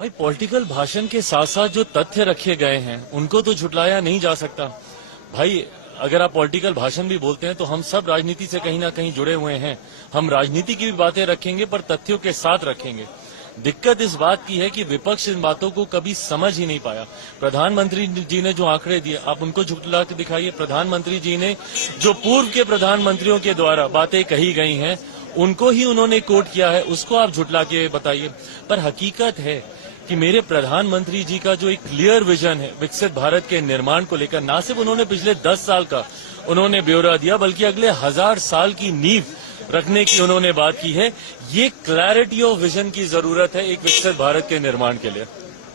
भाई पॉलिटिकल भाषण के साथ साथ जो तथ्य रखे गए हैं उनको तो झुटलाया नहीं जा सकता। भाई अगर आप पॉलिटिकल भाषण भी बोलते हैं तो हम सब राजनीति से कहीं ना कहीं जुड़े हुए हैं। हम राजनीति की भी बातें रखेंगे पर तथ्यों के साथ रखेंगे। दिक्कत इस बात की है कि विपक्ष इन बातों को कभी समझ ही नहीं पाया। प्रधानमंत्री जी ने जो आंकड़े दिए आप उनको झुटला के दिखाइए। प्रधानमंत्री जी ने जो पूर्व के प्रधानमंत्रियों के द्वारा बातें कही गई हैं उनको ही उन्होंने कोट किया है, उसको आप झुटला के बताइए। पर हकीकत है कि मेरे प्रधानमंत्री जी का जो एक क्लियर विजन है विकसित भारत के निर्माण को लेकर, ना सिर्फ उन्होंने पिछले 10 साल का उन्होंने ब्यौरा दिया बल्कि अगले 1000 साल की नींव रखने की उन्होंने बात की है। ये क्लैरिटी ऑफ विजन की जरूरत है एक विकसित भारत के निर्माण के लिए।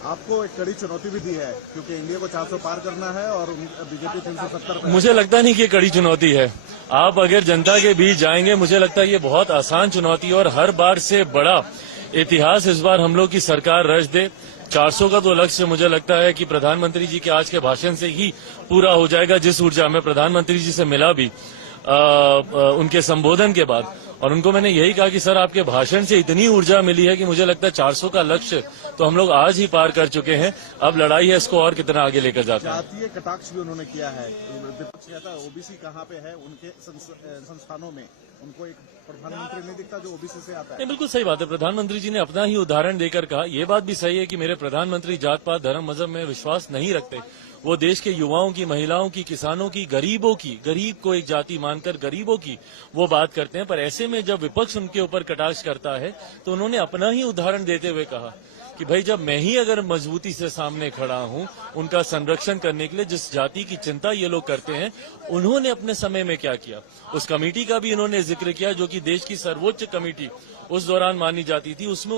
आपको एक कड़ी चुनौती भी दी है क्योंकि इंडिया को 400 पार करना है और बीजेपी 370 मुझे लगता नहीं कि ये कड़ी चुनौती है। आप अगर जनता के बीच जाएंगे मुझे लगता है ये बहुत आसान चुनौती है और हर बार से बड़ा इतिहास इस बार हम लोग की सरकार रच दे। 400 का तो लक्ष्य मुझे लगता है कि प्रधानमंत्री जी के आज के भाषण से ही पूरा हो जाएगा। जिस ऊर्जा में प्रधानमंत्री जी से मिला भी उनके संबोधन के बाद, और उनको मैंने यही कहा कि सर आपके भाषण से इतनी ऊर्जा मिली है कि मुझे लगता है 400 का लक्ष्य तो हम लोग आज ही पार कर चुके हैं। अब लड़ाई है इसको और कितना आगे लेकर जाते हैं। जातीय कटाक्ष भी उन्होंने किया है। विपक्ष कहता है ओबीसी कहाँ पे है, उनके संस्थानों में उनको एक प्रधानमंत्री नहीं दिखता जो ओबीसी से आता है। नहीं, बिल्कुल सही बात है। प्रधानमंत्री जी ने अपना ही उदाहरण देकर कहा। ये बात भी सही है कि मेरे प्रधानमंत्री जात पात धर्म मजहब में विश्वास नहीं रखते। वो देश के युवाओं की, महिलाओं की, किसानों की, गरीबों की, गरीब को एक जाति मानकर गरीबों की वो बात करते हैं। पर ऐसे में जब विपक्ष उनके ऊपर कटाक्ष करता है तो उन्होंने अपना ही उदाहरण देते हुए कहा कि भाई जब मैं ही अगर मजबूती से सामने खड़ा हूं उनका संरक्षण करने के लिए, जिस जाति की चिंता ये लोग करते हैं, उन्होंने अपने समय में क्या किया। उस कमेटी का भी इन्होंने जिक्र किया जो कि देश की सर्वोच्च कमेटी उस दौरान मानी जाती थी। उसमें